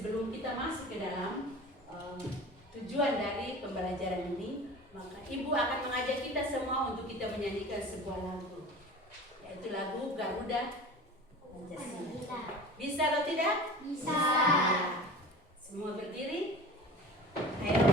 sebelum kita masuk ke dalam tujuan dari pembelajaran ini, maka Ibu akan mengajak kita semua untuk kita menyanyikan sebuah lagu, yaitu lagu Garuda Pancasila. Bisa atau tidak? Bisa. Semua berdiri. Ayo.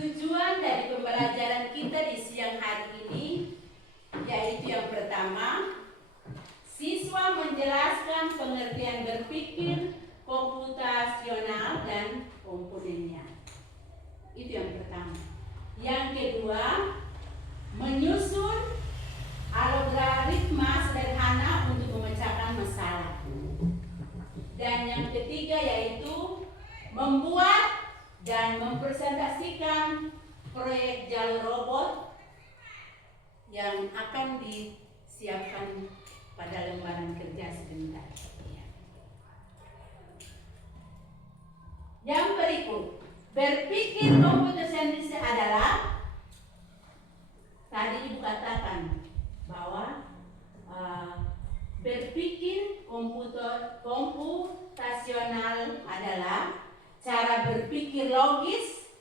Tujuan dari pembelajaran kita di siang hari ini yaitu yang pertama, siswa menjelaskan pengertian berpikir komputasional dan komponennya. Itu yang pertama. Yang kedua, menyusun algoritma sederhana untuk memecahkan masalah. Dan yang ketiga yaitu membuat dan mempresentasikan proyek jalur robot yang akan disiapkan pada lembaran kerja sebentar. Yang berikut, berpikir komputasi adalah, tadi Ibu katakan bahwa berpikir komputasional adalah cara berpikir logis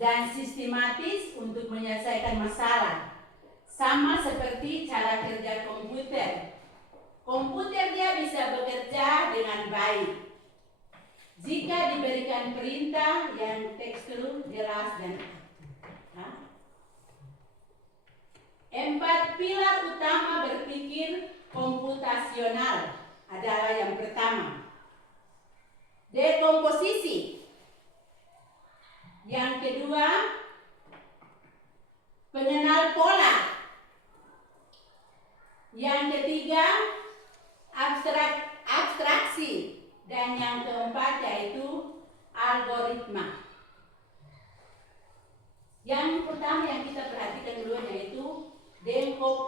dan sistematis untuk menyelesaikan masalah, sama seperti cara kerja komputer. Komputer dia bisa bekerja dengan baik jika diberikan perintah yang tekstur jelas dan aktif. 4 pilar utama berpikir komputasional adalah yang pertama, dekomposisi. Yang kedua, pengenal pola. Yang ketiga, abstraksi. Dan yang keempat yaitu algoritma. Yang pertama yang kita perhatikan dulu yaitu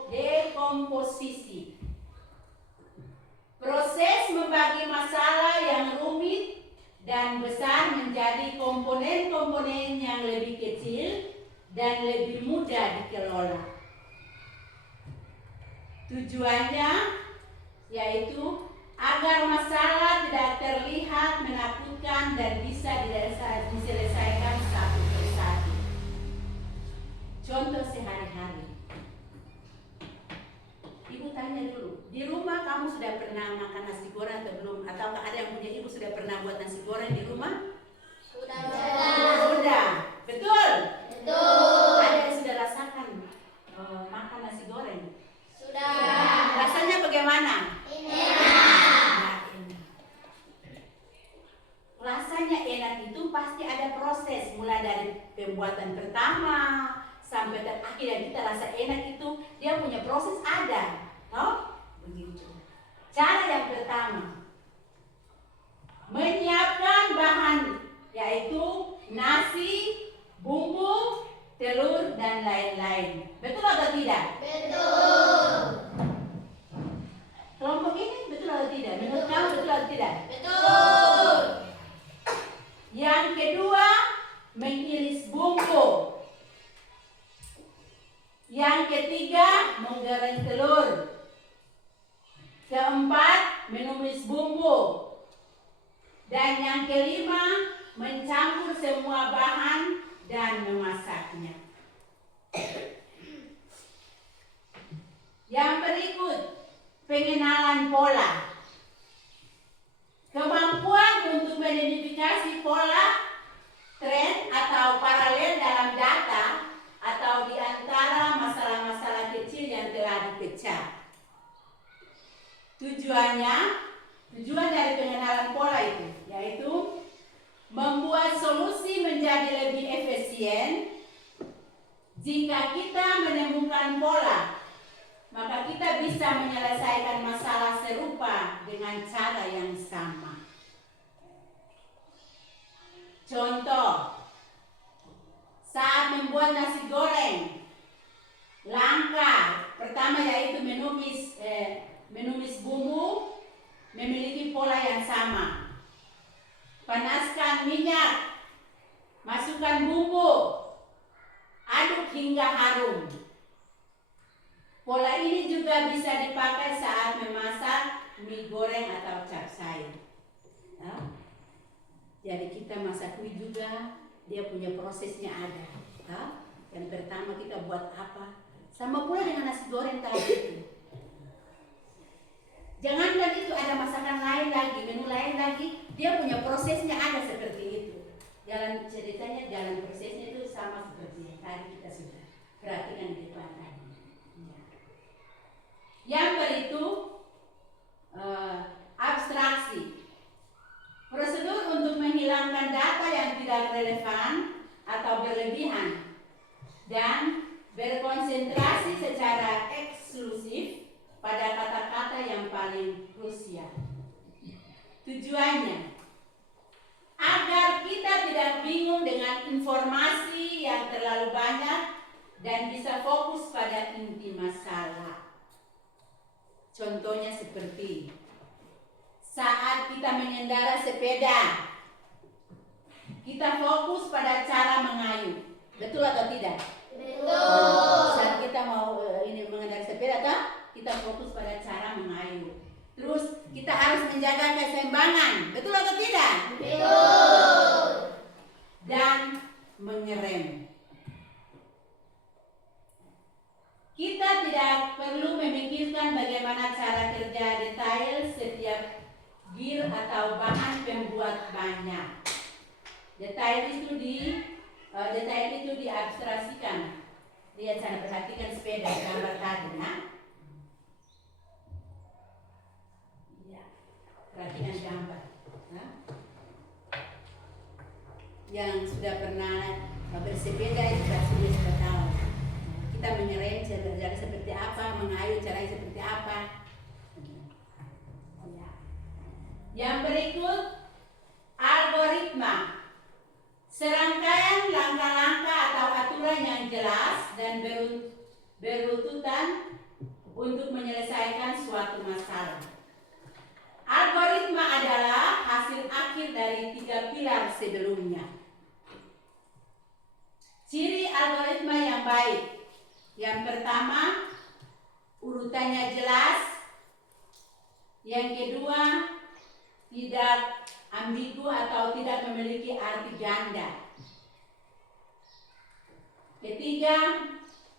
dekomposisi. Proses membagi masalah yang rumit dan besar menjadi komponen-komponen yang lebih kecil dan lebih mudah dikelola. Tujuannya yaitu agar masalah tidak terlihat menakutkan dan bisa diselesaikan satu persatu. Contoh sehari-hari. Ibu tanya dulu, di rumah kamu sudah pernah makan nasi goreng atau belum? Atau ada yang punya ibu sudah pernah buat nasi goreng di rumah? Sudah. Sudah. Betul? Betul. Ada yang sudah rasakan makan nasi goreng? Sudah. Rasanya bagaimana? Enak. Rasanya enak itu pasti ada proses, mulai dari pembuatan pertama sampai terakhir yang kita rasa enak itu dia punya proses ada, toh? Begitu. Cara yang pertama, menyiapkan bahan yaitu nasi, bumbu, telur dan lain-lain. Betul atau tidak? Betul. Kelompok ini betul atau tidak? Menurut kamu betul atau tidak? Betul. Yang kedua, mengiris bumbu. Yang ketiga, menggoreng telur. Keempat, menumis bumbu. Dan yang kelima, mencampur semua bahan dan memasaknya. Yang berikut, pengenalan pola. Kemampuan untuk mengidentifikasi belah pecah. Tujuan dari pengenalan pola itu yaitu membuat solusi menjadi lebih efisien. Jika kita menemukan pola, maka kita bisa menyelesaikan masalah serupa dengan cara yang sama. Contoh, saat membuat nasi goreng, langkah pertama yaitu menumis bumbu memiliki pola yang sama. Panaskan minyak, masukkan bumbu, aduk hingga harum. Pola ini juga bisa dipakai saat memasak mie goreng atau capcay. Ya. Jadi kita masak mie juga, dia punya prosesnya ada. Ya. Yang pertama kita buat apa? Sama pula dengan nasi goreng tadi. Jangankan itu, ada masakan lain lagi, menu lain lagi, dia punya prosesnya ada seperti itu. Jalan ceritanya, jalan prosesnya itu sama seperti yang tadi kita sudah perhatikan di depan tadi. Ya. Yang berikut abstraksi. Prosedur untuk menghilangkan data yang tidak relevan atau berlebihan dan berkonsentrasi secara eksklusif pada kata-kata yang paling krusial. Tujuannya agar kita tidak bingung dengan informasi yang terlalu banyak dan bisa fokus pada inti masalah. Contohnya seperti saat kita mengendarai sepeda, kita fokus pada cara mengayuh. Betul atau tidak? Betul. Saat kita mau mengendarai sepeda, kita fokus pada cara mengayuh. Terus kita harus menjaga keseimbangan. Betul atau tidak? Betul. Dan mengerem. Kita tidak perlu memikirkan bagaimana cara kerja detail setiap gear atau bahan pembuat banyak. Detail itu diabstraksikan. Lihat sana, perhatikan sepeda gambar tadi, nah. Ya, perhatikan gambar. Nah. Yang sudah pernah bersepeda itu sudah tahu. Kita mengerem cara seperti apa, mengayuh caranya seperti apa. Ya. Yang berikut algoritma. Serangkaian langkah-langkah atau aturan yang jelas dan berurutan untuk menyelesaikan suatu masalah. Algoritma adalah hasil akhir dari 3 pilar sebelumnya. Ciri algoritma yang baik. Yang pertama, urutannya jelas. Yang kedua, tidak ambigu atau tidak memiliki arti ganda. Ketiga,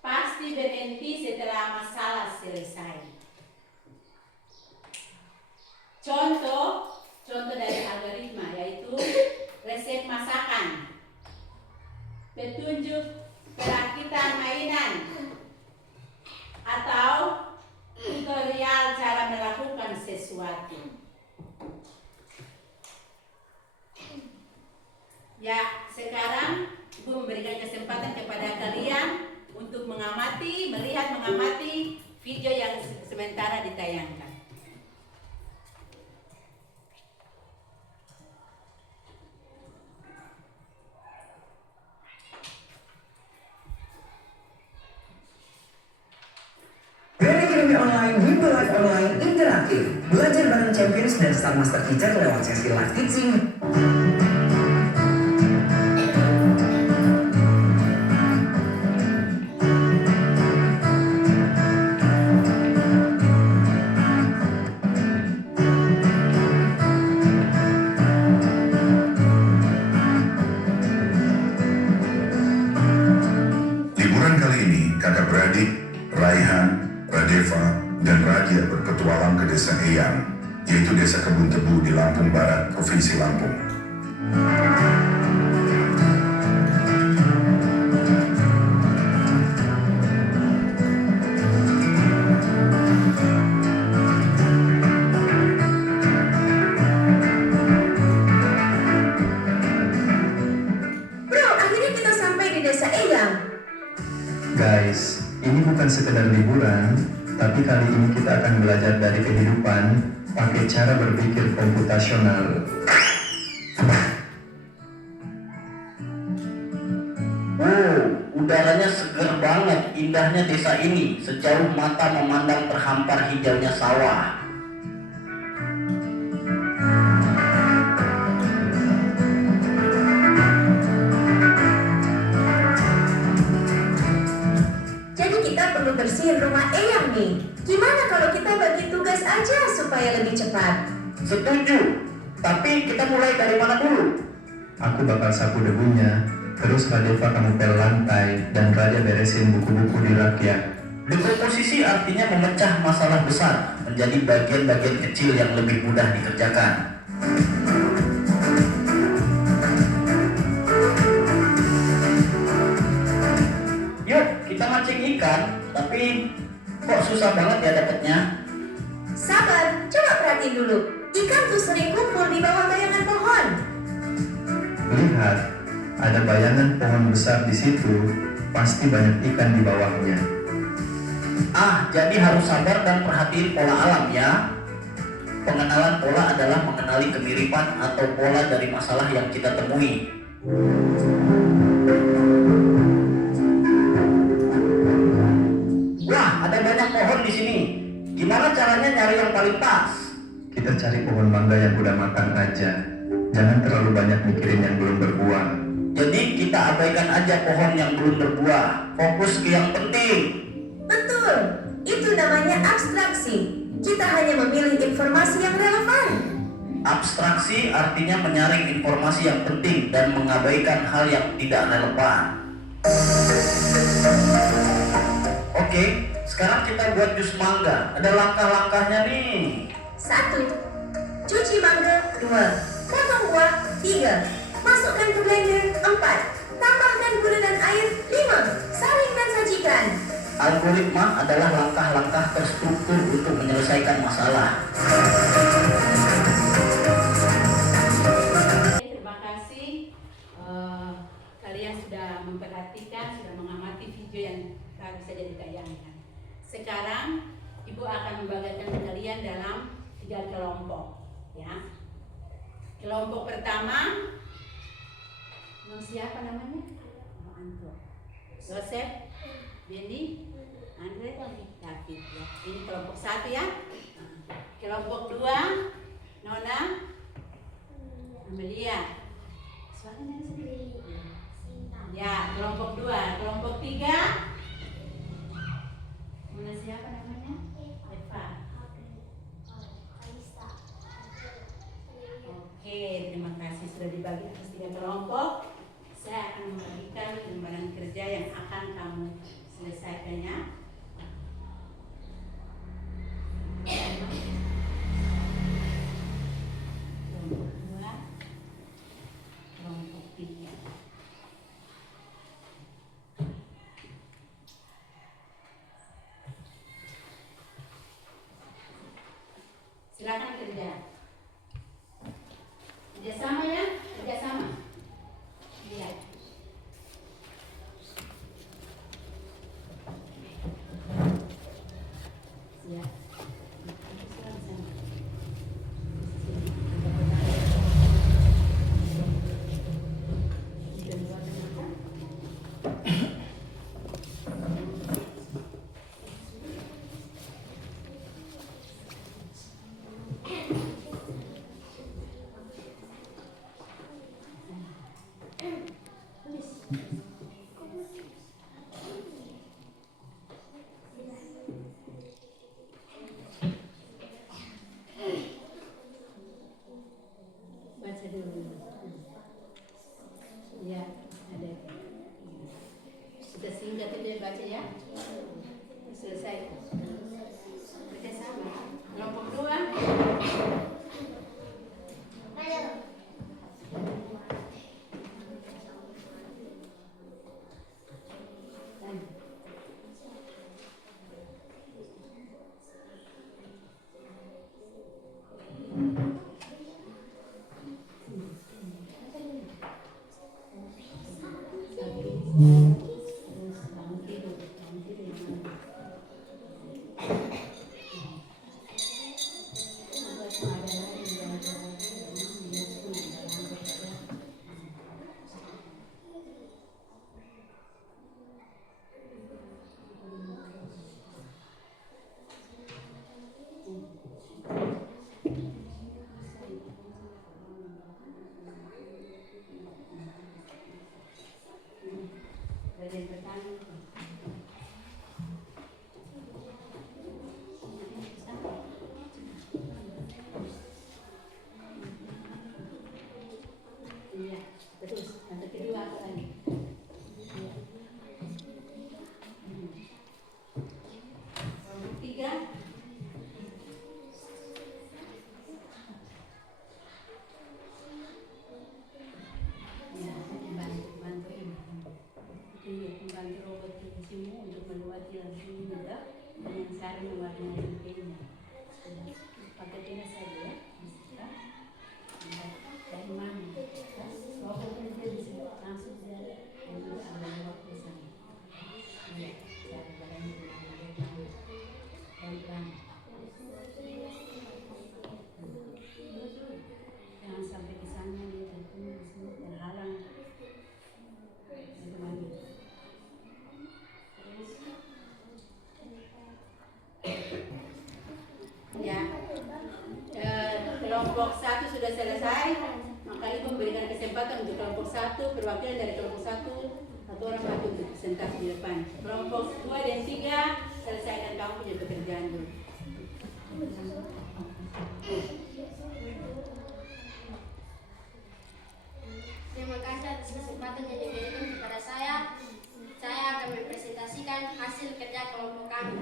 pasti berhenti setelah masalah selesai. Contoh dari algoritma yaitu resep masakan, petunjuk perakitan mainan, atau tutorial cara melakukan sesuatu. Ya, sekarang Ibu memberikan kesempatan kepada kalian untuk melihat mengamati video yang sementara ditayangkan. Akademi Online Wimbo Live Online Interaktif. Belajar bareng Champions dan Star Master Teacher lewat sesi live teaching. Liburan kali ini, kakak beradik, Raihan, Radeva, dan Radia berpetualang ke desa Eyang, yaitu desa Kebun Tebu di Lampung Barat, Provinsi Lampung. sekedar liburan, tapi kali ini kita akan belajar dari kehidupan pakai cara berpikir komputasional. Wow, udaranya seger banget, indahnya desa ini, sejauh mata memandang terhampar hijaunya sawah. Jadi kita perlu bersihin rumah Eyang nih. Gimana kalau kita bagi tugas aja supaya lebih cepat? Setuju, tapi kita mulai dari mana dulu? Aku bakal sapu debunya, terus Radeva kamu pel lantai, dan Raja beresin buku-buku di rak ya. Dekomposisi artinya memecah masalah besar menjadi bagian-bagian kecil yang lebih mudah dikerjakan. Yuk, kita mancing ikan, tapi kok susah banget ya dapetnya? Sabar, coba perhatiin dulu. Ikan tuh sering kumpul di bawah bayangan pohon. Lihat, ada bayangan pohon besar di situ, pasti banyak ikan di bawahnya. Ah, jadi harus sabar dan perhatiin pola alam ya. Pengenalan pola adalah mengenali kemiripan atau pola dari masalah yang kita temui. Wah, ada banyak pohon di sini. Gimana caranya nyari yang paling pas? Kita cari pohon mangga yang udah matang aja. Jangan terlalu banyak mikirin yang belum berbuah. Jadi kita abaikan aja pohon yang belum berbuah. Fokus ke yang penting. Betul, itu namanya abstraksi. Kita hanya memilih informasi yang relevan. Abstraksi artinya menyaring informasi yang penting dan mengabaikan hal yang tidak relevan. Oke, sekarang kita buat jus mangga. Ada langkah-langkahnya nih. 1. Cuci mangga. 2. Potong buah. 3. Masukkan ke blender. 4. Tambahkan gula dan air. 5. Saring dan sajikan. Algoritma adalah langkah-langkah terstruktur untuk menyelesaikan masalah. Terima kasih kalian sudah memperhatikan, sudah mengamati video yang baru saja ditayangkan. Sekarang Ibu akan membagikan kalian dalam 3 kelompok, ya. Kelompok pertama, siapa namanya? Anto, Joseph, Benny, Andre, David, ya. Ini kelompok 1 ya. Kelompok 2, Nona, Amelia. Suaranya sendiri. Ya, kelompok 2. Kelompok 3, Nona siapa namanya? Eva. Oke, terima kasih sudah dibagi atas 3 kelompok. Saya akan membagikan lembaran kerja yang akan kamu selesaikannya. Kelompok 2, kelompok 3. Silakan kerja. Kerjasama ya, kerjasama. Lihat. sarung mewarnai pena. Pakai pena saja ya. Dari mana? Kalau kita bisa langsung saja. Itu ada waktu sana. Ya, cara barangnya pelan-pelan. Jangan sampai ke sana dia terhalang. Ya, kelompok 1 sudah selesai, maka Ibu memberikan kesempatan untuk kelompok 1, perwakilan dari kelompok 1 atau orang maju untuk presentasi di depan. Kelompok 2 dan 3 selesaikan kamu punya pekerjaan dulu. Terima kasih atas kesempatan yang diberikan kepada saya. Saya akan mempresentasikan hasil kerja kelompok kami.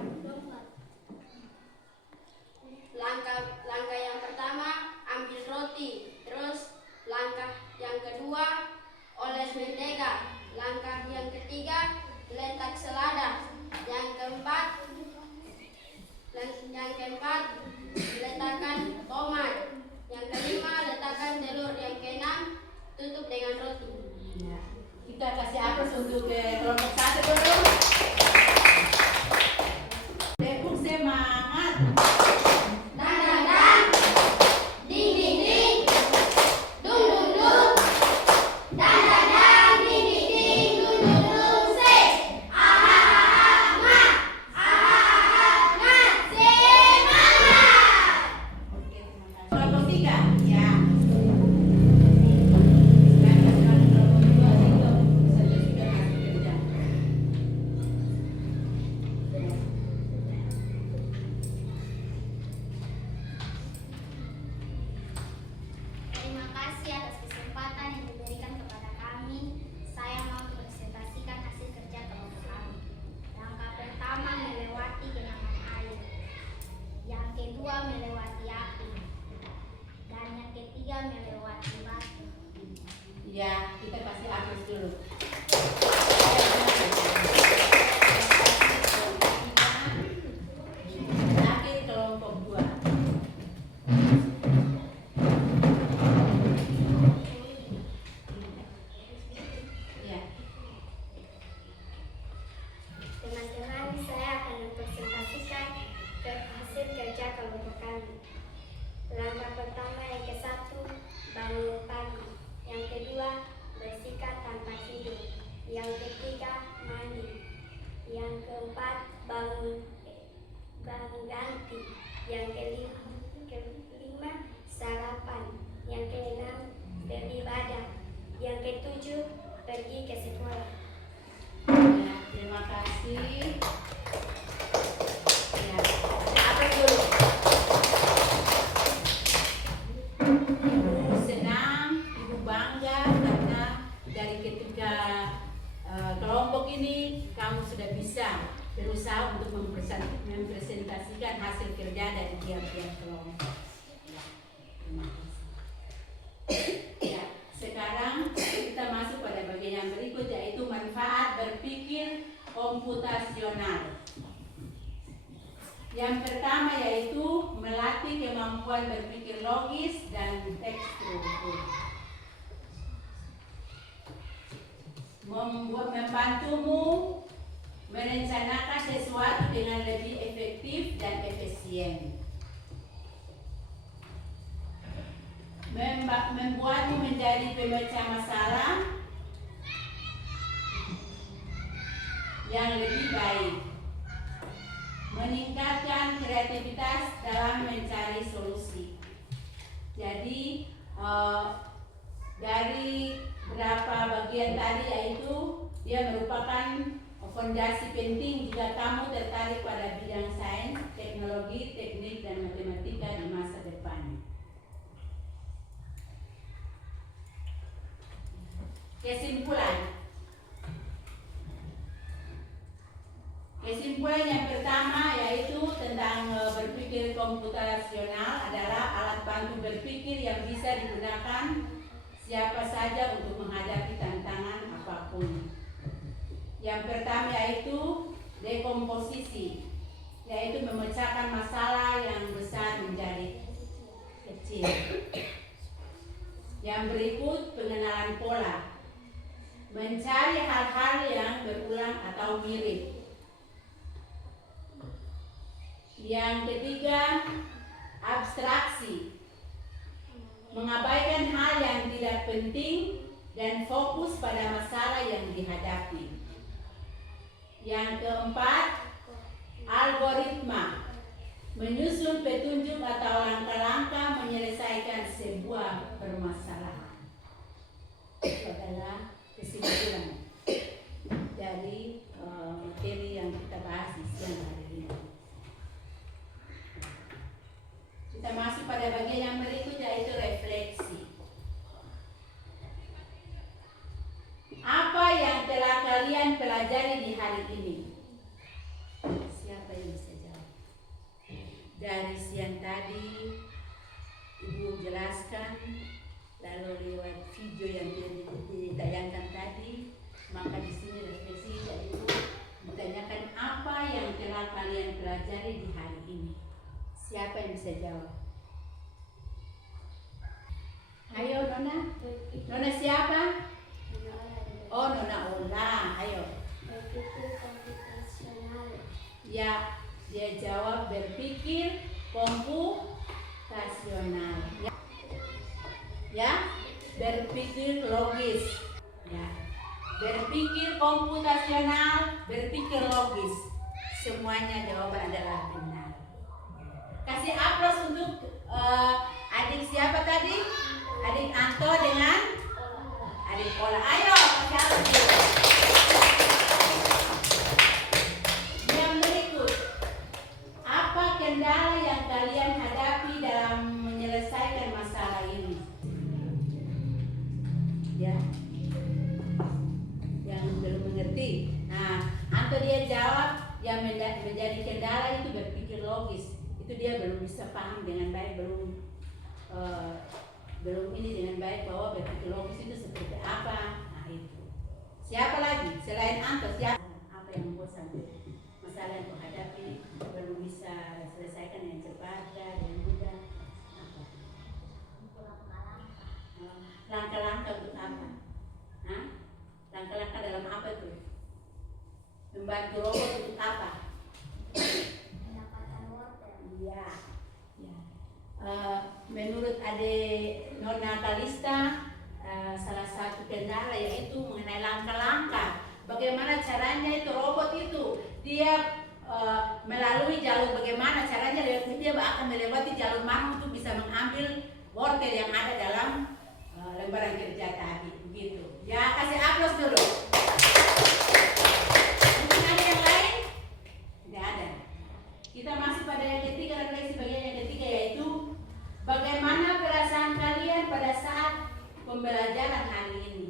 Langkah yang pertama, ambil roti. Terus langkah yang kedua, oles mentega. Langkah yang ketiga, letak selada. Yang keempat, letakkan tomat. Yang kelima, letakkan telur. Yang keenam, tutup dengan roti. Ya. Kita kasih aplaus untuk kelompok 1 dulu. Tepuk semangat. Dang dang dang, ding ding ding, dung dung dung, dang dang dang, ding ding ding, dung dung dung, say, semangat. Oke, terima kasih. Kelompok 3, ya. Terima kasih atas kesempatan yang diberikan kepada kami. Saya mau mempresentasikan hasil kerja kelompok kami. Langkah pertama, melewati genangan air. Yang kedua, melewati api. Dan yang ketiga, melewati batu. Ya, kita kasih aplaus dulu. Terakhir kelompok 2. Ya. Teman-teman, saya akan mempresentasikan hasil kerja kelompok kami. Langkah pertama yang ke-1, bangun pagi. Yang kedua, bersihkan tanpa tidur. Yang ketiga, mandi. Yang keempat, bangun ganti. Yang kelima, sarapan. Yang keenam, beribadah. Yang ketujuh, pergi ke sekolah. Ya, terima kasih. Ya, aplaus dulu. Ibu senang, Ibu bangga karena dari ketiga kelompok ini kamu sudah bisa berusaha untuk mempresentasikan hasil kerja dari tiap-tiap kelompok. Ya, terima kasih. Ya, sekarang kita masuk pada bagian yang berikut, yaitu manfaat berpikir komputasional. Yang pertama yaitu melatih kemampuan berpikir logis dan tekstur. Membantumu merencanakan sesuatu dengan lebih efektif dan efisien. Membuatmu menjadi pemecah masalah yang lebih baik. Meningkatkan kreativitas dalam mencari solusi. Jadi dari beberapa bagian tadi, yaitu dia merupakan fondasi penting jika kamu tertarik pada bidang sains, teknologi, teknik, dan matematika di masa depan. Kesimpulan yang pertama yaitu tentang berpikir komputasional adalah alat bantu berpikir yang bisa digunakan siapa saja untuk menghadapi tantangan apapun. Yang pertama yaitu dekomposisi, yaitu memecahkan masalah yang besar menjadi kecil. Yang berikut pengenalan pola. Mencari hal-hal yang berulang atau mirip. Yang ketiga, abstraksi. Mengabaikan hal yang tidak penting dan fokus pada masalah yang dihadapi. Yang keempat, algoritma. Menyusun petunjuk atau langkah-langkah menyelesaikan sebuah permasalahan. Itu adalah kesimpulan dari materi yang kita bahas di siang hari ini. Kita masuk pada bagian yang berikutnya, yaitu refleksi. Apa yang telah kalian pelajari di hari ini? Siapa yang bisa jawab? Dari siang tadi, Ibu jelaskan, lalu lewat video yang ditayangkan tadi, maka di sini refleksi yaitu ditanyakan apa yang telah kalian pelajari di hari ini. Siapa yang bisa jawab? Ayo Nona. Nona siapa? Oh, Nona Ola. Ayo. Berpikir komputasional. Ya, dia jawab berpikir komputasional. Ya, berpikir logis. Ya, berpikir komputasional, berpikir logis. Semuanya jawaban adalah benar. Kasih aplaus untuk adik siapa tadi? Adik Anto dengan adik Ola. Ayo, kasih aplaus. Yang berikut, apa kendala yang kalian hadapi dalam menyelesaikan masalah ini? Ya, yang belum mengerti. Nah, Anto dia jawab yang menjadi kendala itu berpikir logis. Itu dia belum bisa paham dengan baik, belum ini dengan baik bahwa berpikir logis itu seperti apa. Nah itu. Siapa lagi selain Anto? Siapa? Apa yang membuat sampai masalah yang menghadapi belum bisa selesaikan dengan cepat dan mudah? Apa? Langkah-langkah untuk apa? Hah? Langkah-langkah dalam apa itu? Membantu robot untuk apa? Ya, ya. Menurut adik Nona Kalista, salah satu kendala yaitu mengenai langkah-langkah. Bagaimana caranya itu robot itu dia melalui jalur, bagaimana caranya dia akan melewati jalur mana untuk bisa mengambil wortel yang ada dalam lembaran kerja tadi, begitu. Ya, kasih aplaus dulu. Mungkin ada yang lain? Tidak ada. Kita masuk pada yang ketiga, refleksi bagian yang ketiga, yaitu bagaimana perasaan kalian pada saat pembelajaran hari ini?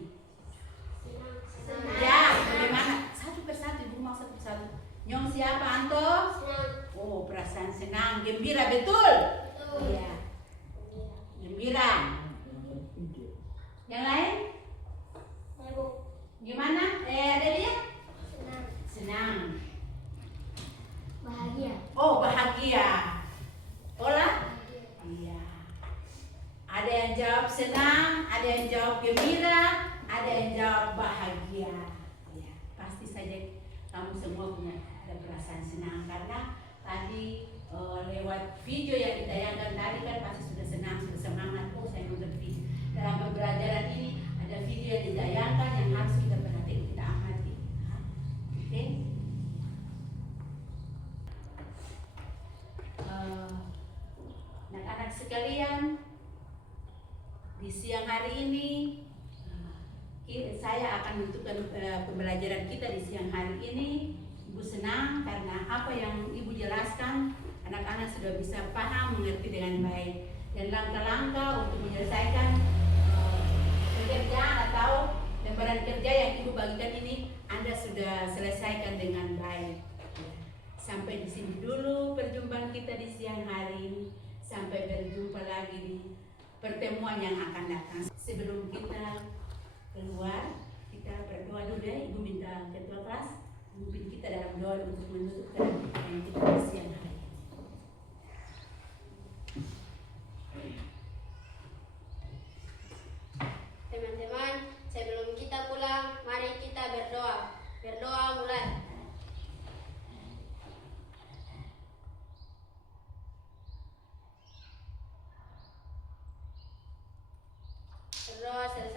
Senang. Ya, bagaimana? Satu persatu, Ibu mau satu persatu. Nyong siapa, Anto? Senang. Oh, perasaan senang, gembira, betul? Iya, gembira. Yang lain? Gimana? Adelia? Senang. Senang. Bahagia. Oh, bahagia. Ola? Iya. Ada yang jawab senang, ada yang jawab gembira, ada yang jawab bahagia. Ya, pasti saja kamu semua punya ada perasaan senang karena tadi lewat video yang ditayangkan tadi kan pasti sudah senang, sudah semangat. Oh, saya mengerti. Dalam pembelajaran ini ada video yang ditayangkan yang harus kita perhatikan, kita amati. Oke? Anak-anak sekalian, di siang hari ini saya akan menentukan pembelajaran kita di siang hari ini. Ibu senang karena apa yang Ibu jelaskan, anak-anak sudah bisa paham, mengerti dengan baik. Dan langkah-langkah untuk menyelesaikan pekerjaan atau lembaran kerja yang Ibu bagikan ini, Anda sudah selesaikan dengan baik. Sampai di sini dulu perjumpaan kita di siang hari ini. Sampai berjumpa lagi di pertemuan yang akan datang. Sebelum kita keluar, kita berdoa dulu ya. Ibu minta ketua kelas memimpin kita dalam doa untuk menutup yang kita di siang hari ini. Yo,